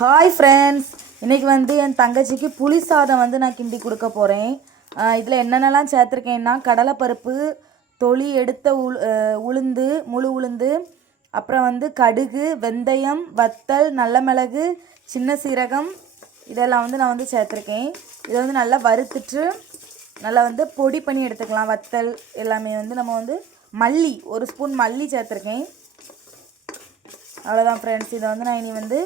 Hi friends, இன்றைக்கி வந்து என் தங்கச்சிக்கு புளி சாதம் வந்து நான் கிண்டி கொடுக்க போகிறேன். இதில் என்னென்னலாம் சேர்த்துருக்கேன்னா கடலைப்பருப்பு, தொளி எடுத்த உளுந்து, முழு உளுந்து, அப்புறம் வந்து கடுகு, வெந்தயம், வத்தல், நல்ல மிளகு, சின்ன சீரகம், இதெல்லாம் வந்து நான் வந்து சேர்த்துருக்கேன். இதை வந்து நல்லா வறுத்துட்டு நல்லா வந்து பொடி பண்ணி எடுத்துக்கலாம். வத்தல் எல்லாமே வந்து நம்ம வந்து மல்லி, ஒரு ஸ்பூன் மல்லி சேர்த்துருக்கேன். அவ்வளோதான் ஃப்ரெண்ட்ஸ். இதை வந்து நான் இனி வந்து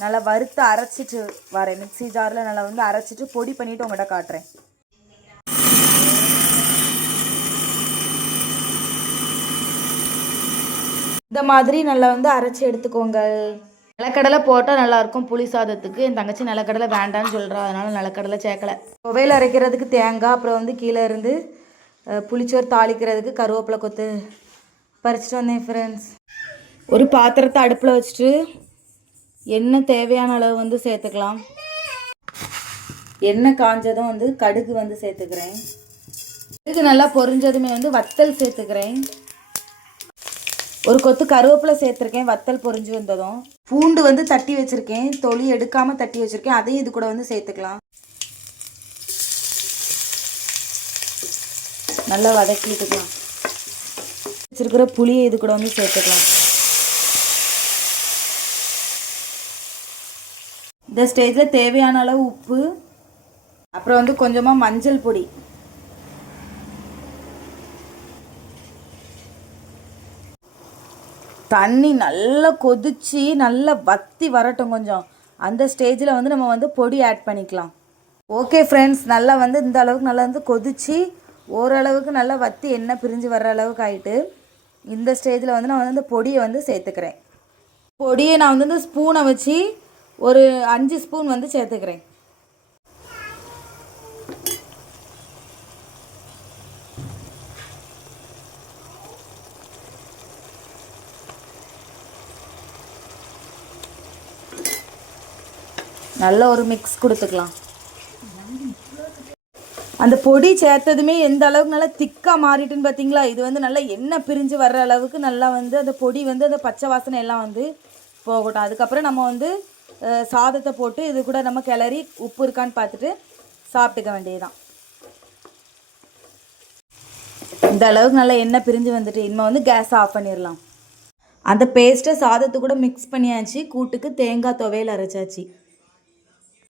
நல்லா வறுத்து அரைச்சிட்டு வரேன். மிக்ஸி ஜாரில் நல்லா வந்து அரைச்சிட்டு பொடி பண்ணிவிட்டு உங்கள்கிட்ட காட்டுறேன். இந்த மாதிரி நல்லா வந்து அரைச்சி எடுத்துக்கோங்க. நிலக்கடலை போட்டால் நல்லாயிருக்கும் புளி சாதத்துக்கு. என் தங்கச்சி நிலக்கடலை வேண்டான்னு சொல்கிறா, அதனால் நிலக்கடலை சேர்க்கலை. துவையல் அரைக்கிறதுக்கு தேங்காய், அப்புறம் வந்து கீழே இருந்து புளிச்சோறு தாளிக்கிறதுக்கு கருவேப்பிலை கொத்து பறிச்சிட்டு வந்தேன் ஃப்ரெண்ட்ஸ். ஒரு பாத்திரத்தை அடுப்பில் வச்சுட்டு எண்ணெய் தேவையான அளவு வந்து சேர்த்துக்கலாம். எண்ணெய் காஞ்சதும் வந்து கடுகு வந்து சேர்த்துக்கிறேன். கடுகு நல்லா பொரிஞ்சதுமே வந்து வத்தல் சேர்த்துக்கிறேன். ஒரு கொத்து கருவேப்பிலை சேர்த்துருக்கேன். வத்தல் பொரிஞ்சு வந்ததும் பூண்டு வந்து தட்டி வச்சுருக்கேன், தொளி எடுக்காமல் தட்டி வச்சுருக்கேன், அதையும் இது கூட வந்து சேர்த்துக்கலாம். நல்லா வதக்கிட்டுக்கலாம். வச்சுருக்கிற புளியை இது கூட வந்து சேர்த்துக்கலாம். இந்த ஸ்டேஜில் தேவையான அளவு உப்பு, அப்புறம் வந்து கொஞ்சமாக மஞ்சள் பொடி, தண்ணி நல்லா கொதித்து நல்லா வற்றி வரட்டும் கொஞ்சம். அந்த ஸ்டேஜில் வந்து நம்ம வந்து பொடி ஆட் பண்ணிக்கலாம். ஓகே ஃப்ரெண்ட்ஸ், நல்லா வந்து இந்த அளவுக்கு நல்லா வந்து கொதித்து ஓரளவுக்கு நல்லா வற்றி எண்ணெய் பிரிஞ்சு வர்ற அளவுக்கு ஆகிட்டு இந்த ஸ்டேஜில் வந்து நான் வந்து இந்த பொடியை வந்து சேர்த்துக்கிறேன். பொடியை நான் வந்து இந்த ஸ்பூனை வச்சு ஒரு 5 ஸ்பூன் வந்து சேர்த்துக்கிறேன். நல்ல ஒரு மிக்ஸ் கொடுத்துக்கலாம். அந்த பொடி சேர்த்ததுமே எந்த அளவுக்கு நல்லா திக்காக மாறிட்டுன்னு பார்த்தீங்களா? இது வந்து நல்லா எண்ணெய் பிரிஞ்சு வர்ற அளவுக்கு நல்லா வந்து அந்த பொடி வந்து அந்த பச்சை வாசனை எல்லாம் வந்து போகட்டும். அதுக்கப்புறம் நம்ம வந்து சாதத்தை போட்டு இது கூட நம்ம கிளறி உப்பு இருக்கான்னு பார்த்துட்டு சாப்பிட்டுக்க வேண்டியதுதான். இந்த அளவுக்கு நல்லா எண்ணெய் பிரிஞ்சு வந்துட்டு இனிமேல் வந்து கேஸ் ஆஃப் பண்ணிடலாம். அந்த பேஸ்ட்டை சாதத்து கூட மிக்ஸ் பண்ணியாச்சு. கூட்டுக்கு தேங்காய் துவையல் அரைச்சாச்சு.